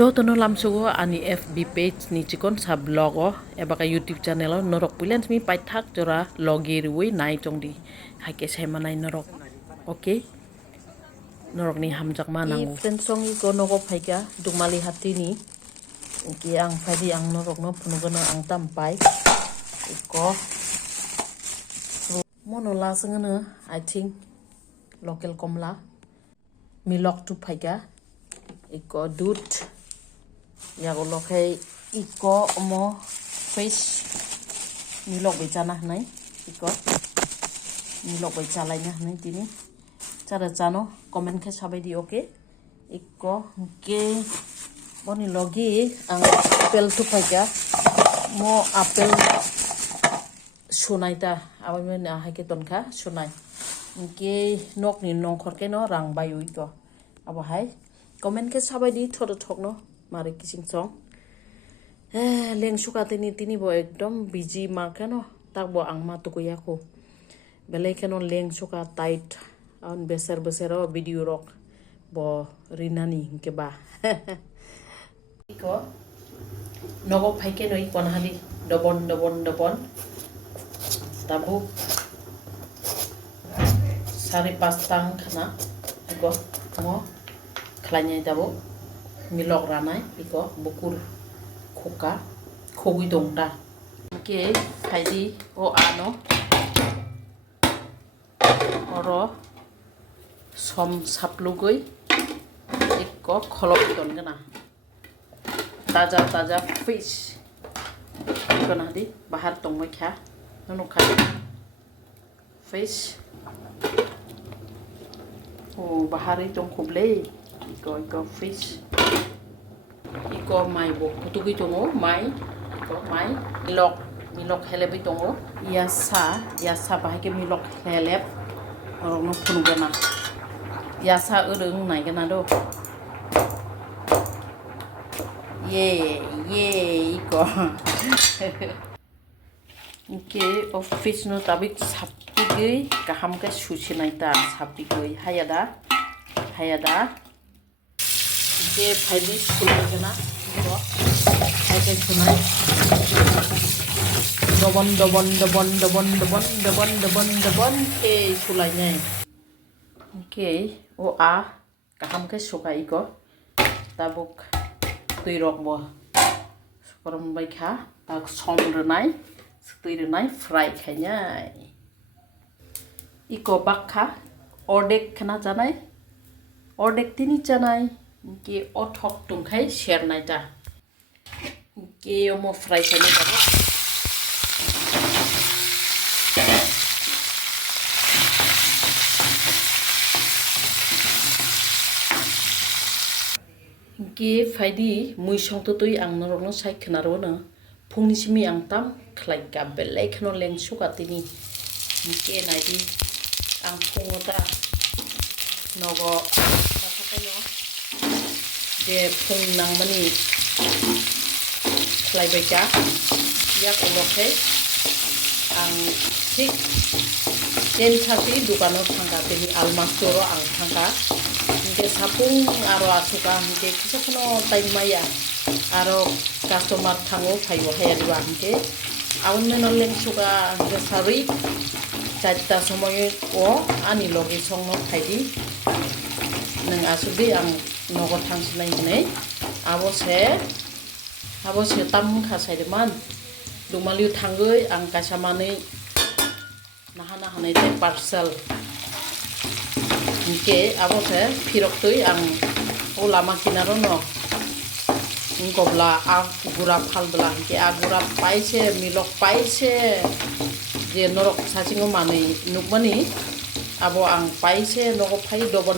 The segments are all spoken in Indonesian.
Jotono lamsugo ani FB page ni chikon sa blog o ebaka YouTube channel o norok pulen mi paithak jora logirui nai chongdi hake semanai norok okay norok ni hamjak manango friend song i kono ko phaika dumali hatini ki ang phadi ang norok no phunugono ang tampai ko mono la sangana I think local komla milok tu phaika iko dud yago lokai iko omo fish milok becana nai iko milok becala nya nai tini cara jano comment ke sabai di oke iko ke boni logi ang apel tu paja mo apel sunai ta abai men hake tonka sunai ke nok ni nongkhor ke no rang bayu iko abo hai comment ke sabai di thodo thok no mari kising song leng suka tini bo ekdom busy makano tak bo angma tukuya ko belai keno leng suka tight on beser video rock bo rinani ke ba iko nogo phaike noi kon hali dobon tabu sari pastang khana iko mo khlanya dabo milok ranai iko bukur khoka khogui dongta ke phaidi o ano oro som saplugoi iko kholok don gana taja fish iko na di bahar tongmoi kha nono kha fish o bahari tong khuble iko fish iko mai bo kutuki tongo mai iko mai milok helebi tongo yasa bahake milok helep orong no phunugana yasa urung nai gana do ye iko ke office no tabik sapti gei kaham ke susinai ta sapti gei hayada ke phaidi sulai gana iko haike sunai dobon ke sulai nyai ke o a kaham ke suka iko tabuk tuirok bo korom bai kha tak som renai tuirnai fry khanyai iko bakha ordek khana janai ordek tini janai ke othok tungkhai share nai ta ke omo fry khani ta ke faidi mui song to tui ang norok no sai khnaro na phungni simi ang tam khlai ka belai khno leng suka tini ke nai di ang phungota nogo bakhaino de phung nang mani khlai baika yak olokhe ang thik 10:30 dukano thangka tini almastoro ang thangka ke sapung aro asuka ke kisakno taimaya aro customer thango phaibo hayariwa ke aun menol leng suka ke sari chatta somoy ko ani logi songno phaidi nang asudi ang nogo thangsinai nei abo se tam khasaideman dumaliu thangoi ang kasamani nahana hanai te parcel ke abo se phirok tui ang o lama kinaro no ngobla agura phalbla ke agura paise milok paise je norok sachingo mani nukmani abo ang paise nogo phai dobon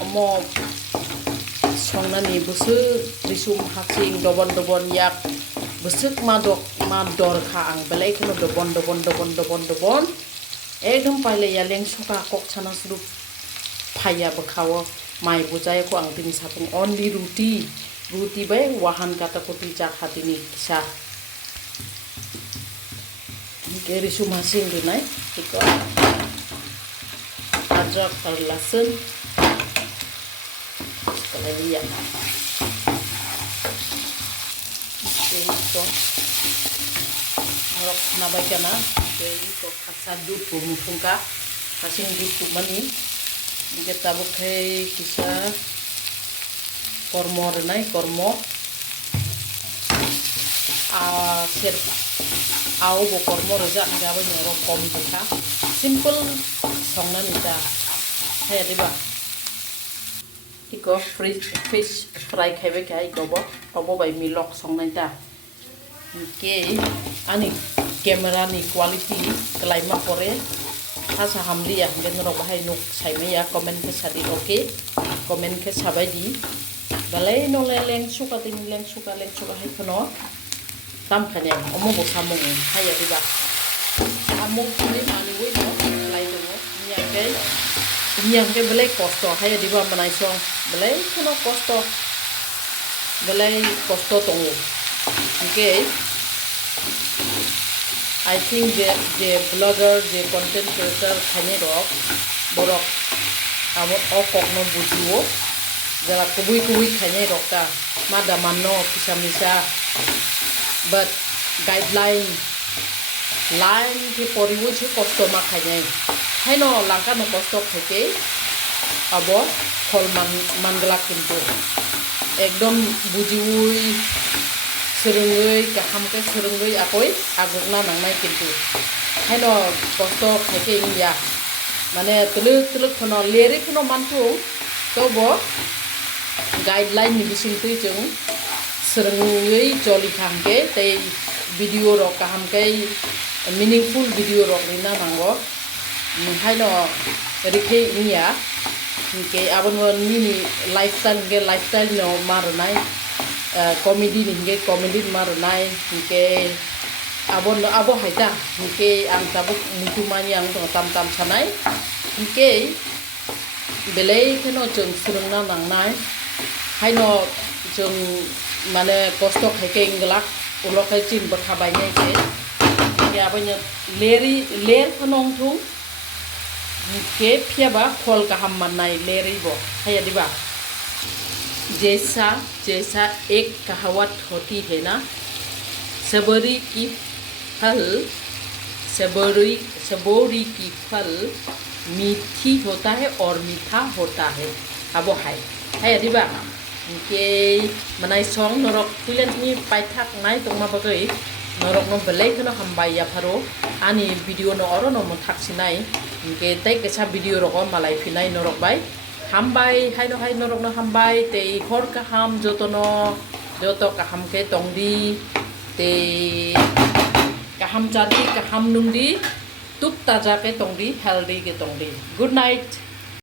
omo songnani busu risum haksing dobon yak busuk mador kha ang belai khno dobon ekdom paile ya leng suka kok chana suru phaya bakhawo mai bujai ko ang tin sapung only ruti bai wahan kata koti cha khatini sa keri sumasing dinai iko adrak kar lasun ini ya. Ito norok nabay ka na. Ito kasadu po mutong ka kasing dito mani. Kita bukai kisah kormo renai kormo sir au bo kormo reja ngawa nyoro kom buka simple songna nita hai diba iko fish fry khaibe kai gobo obo bai milok songna nita ke ani camera ni quality kelaima pore asa hamli ya genro bahai nuk saime ya comment ke sadi oke comment ke sabai di balai no leng suka tin leng suka hai kono tam khane omo bo samung hai ya diba amuk ni mani wi no lai do nyang ke balai kosto hai ya diba manai so balai kono kosto tongu okay. I think the blogger, the content creator khane rok borok amo okok no bujiwo jala kubui khane rok ta madamano kisamisa but guideline line ke poriwo che kosto ma khane haino langka no kosto khake abo khol mangla kintu ekdom bujiwui serengui kaham ke serengui akoi agukna nangnai kintu haino kosto khake ya mane tuluk khono leri khono mantu tobo guideline ni bising tu jung serengui joli khangke te video ro kaham ke meaningful video ro rina nango haino rikhe inya ke abon ni lifestyle no marnai comedy ninge comedy marnai ke abo haida ke ang tabuk mutumani ang tam sanai ke belai keno jeng surungna nangnai haino jeng mane kosto khaike inglak ulokai chin bakhabai nai ke abanya ler khanong thu ke phiaba khol kaham manai leri bo haya diba जैसा एक कहावत होती है ना सबरी की फल मीठी होता है और मीठा होता है अब है दिबा के मनाई सong नरक कुलन नि पाइथाक नाय तंगमा बगै नरक न बेलै खनो हमबाय या फारो आनि भिडियो न अरो न मथाकसिनाय के तै केसा भिडियो रक मालाय फिनाय नरक bye hambai hai norok no hambai te hor ka ham joto ka ham ke tongdi te ka ham jadi ka ham nungdi tuk taja ke tongdi healthy ke tongdi good night